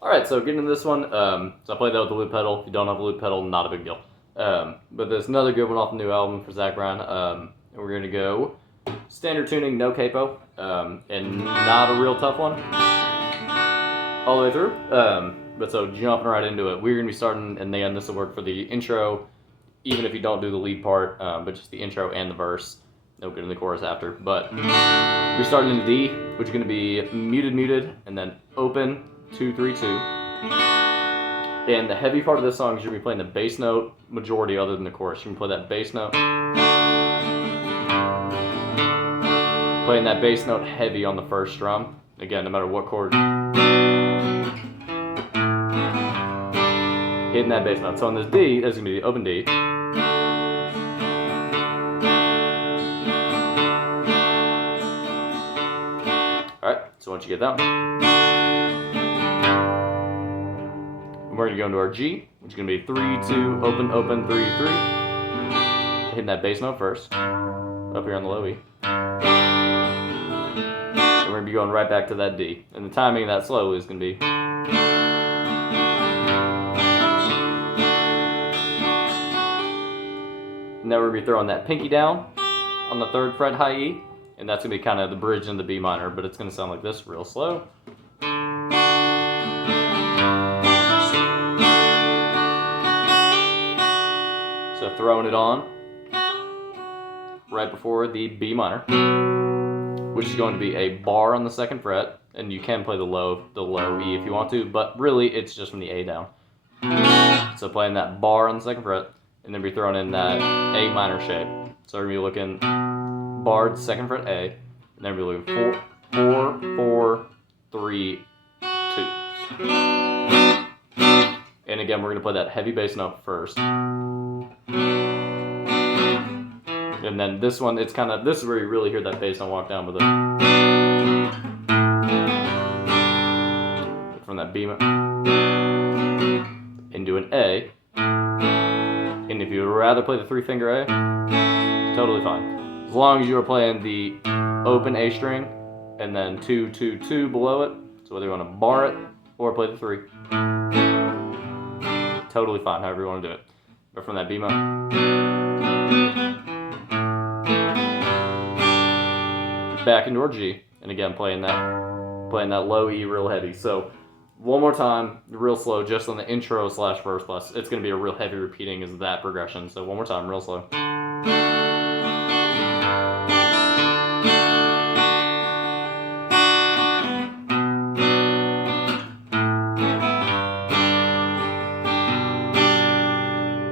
Alright, so getting into this one, so I played that with the loop pedal. If you don't have a loop pedal, not a big deal. But there's another good one off the new album for Zach Bryan. And we're going to go standard tuning, no capo, and not a real tough one all the way through. But so jumping right into it, we're going to be starting, and again, this will work for the intro, even if you don't do the lead part, but just the intro and the verse. No good in the chorus after. But we're starting in D, which is going to be muted, muted, and then open, 2, 3, 2. And the heavy part of this song is you're going to be playing the bass note majority other than the chorus. You can play that bass note. Playing that bass note heavy on the first strum. Again, no matter what chord. Hitting that bass note. So on this D, that's going to be the open D. Alright, so once you get that one. We're going to go into our G, which is going to be 3, 2, open, open, 3, 3. Hitting that bass note first, up here on the low E. And we're going to be going right back to that D. And the timing of that slow is going to be. And then we're going to be throwing that pinky down on the 3rd fret high E. And that's going to be kind of the bridge in the B minor, but it's going to sound like this real slow. So throwing it on right before the B minor, which is going to be a bar on the 2nd fret, and you can play the low E if you want to, but really it's just from the A down. So playing that bar on the 2nd fret, and then be throwing in that A minor shape. So we're gonna be looking barred 2nd fret A, and then we're looking 4, 4, 3, 2. And again, we're gonna play that heavy bass note first. And then this one, it's kind of, this is where you really hear that bass note walk down with it. From that B into an A. And if you would rather play the 3-finger A, totally fine. As long as you are playing the open A string and then 2, 2, 2 below it. So whether you want to bar it or play the 3. Totally fine, however you want to do it. But from that B minor. Back into our G, and again playing that low E real heavy. So one more time, real slow, just on the intro / verse plus. It's going to be a real heavy repeating is that progression. So one more time, real slow.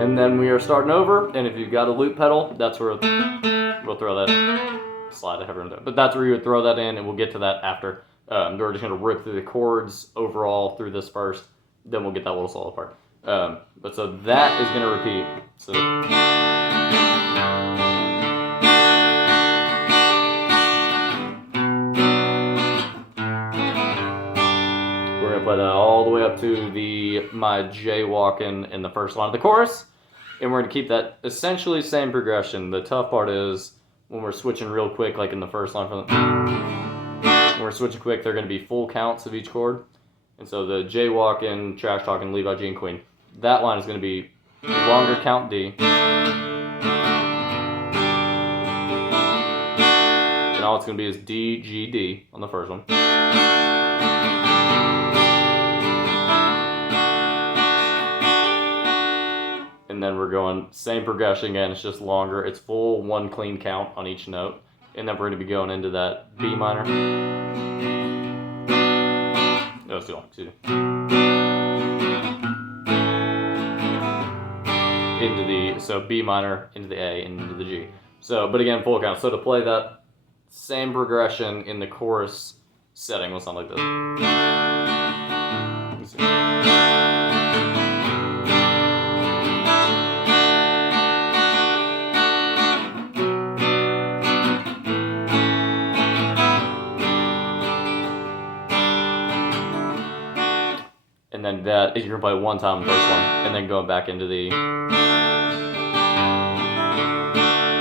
And then we are starting over, and if you've got a loop pedal, that's where we'll throw that. Slide it, but that's where you would throw that in, and we'll get to that after. We're just going to rip through the chords overall through this first, then we'll get that little solo part. But so that is going to repeat. So we're going to play that all the way up to my jaywalking in the first line of the chorus, and we're going to keep that essentially same progression. The tough part is when we're switching real quick, like in the first line when we're switching quick, they're going to be full counts of each chord. And so the jaywalking, trash talking, Levi, G, and Queen, that line is going to be longer count D. And all it's going to be is D, G, D on the first one. And then we're going same progression again, it's just longer. It's full one clean count on each note. And then we're going to be going into that B minor. No, it's too long, excuse me. So B minor, into the A, and into the G. So, but again, full count. So to play that same progression in the chorus setting will sound like this. that, you're gonna play it one time the first one, and then going back into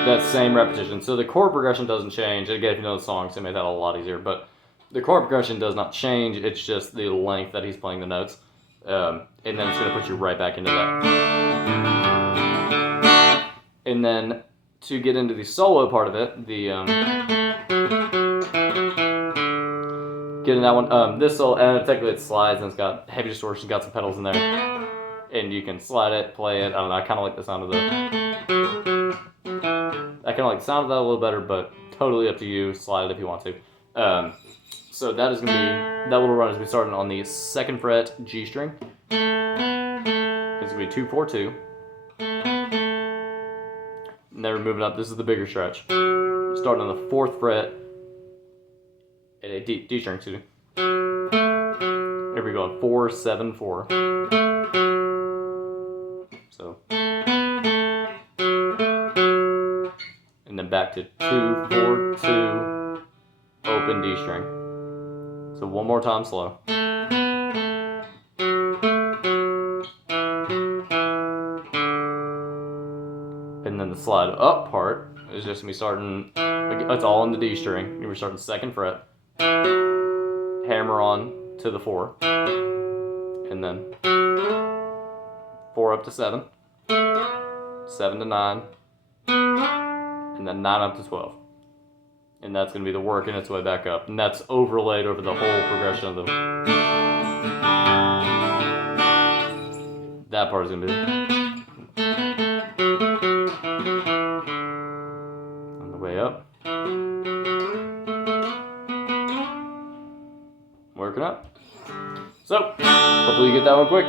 that same repetition. So the chord progression doesn't change. Again, if you know the songs, it made that a lot easier. But the chord progression does not change. It's just the length that he's playing the notes, and then it's gonna put you right back into that. And then to get into the solo part of it, getting that one, this solo, and technically it slides and it's got heavy distortion, got some pedals in there, and you can slide it, play it. I don't know. I kind of like the sound of I kind of like the sound of that a little better, but totally up to you. Slide it if you want to. So that is gonna be, that little run is gonna be starting on the 2nd fret G string. It's gonna be 2 4 2. And then we're moving up. This is the bigger stretch. Starting on the 4th fret at a D string, excuse me. Here we go, 4 7 4. So, and then back to 2 4 2, open D string. So one more time slow. And then the slide up part is just gonna be starting, it's all in the D string. You're starting 2nd fret, hammer on to the 4, and then 4 up to 7, 7 to 9, and then 9 up to 12. And that's gonna be the working its way back up. And that's overlaid over the whole progression of that part is gonna be on the way up. Working up. So, hopefully you get that one quick.